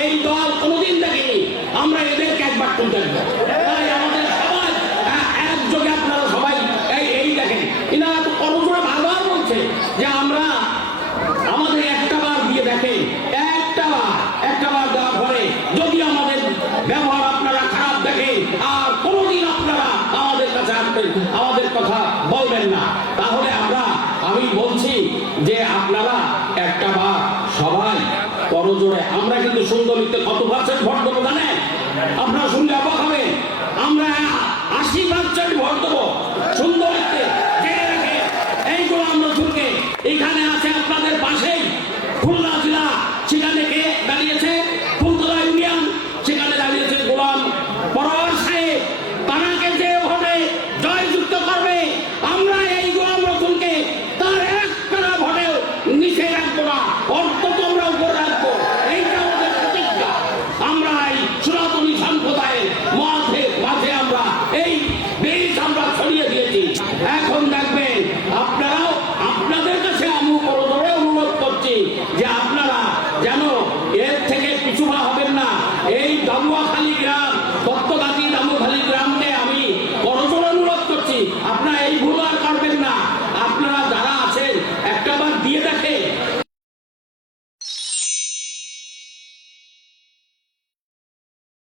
এই দল কোনোদিন আমরা এদেরকে একবার তো হ্যাঁ, একটা যদি আমাদের ব্যবহার আপনারা খারাপ দেখেন আর কোনোদিন আপনারা আমাদের কথা বলবেন না। তাহলে আমরা আমি বলছি যে আপনারা করজোড়ে আমরা কিন্তু সুন্দরীতে কত পার্সেন্ট ভোট দেবো জানেন? আপনারা শুনলে অবাক হবে পটুয়াখালী গ্রাম রক্তদান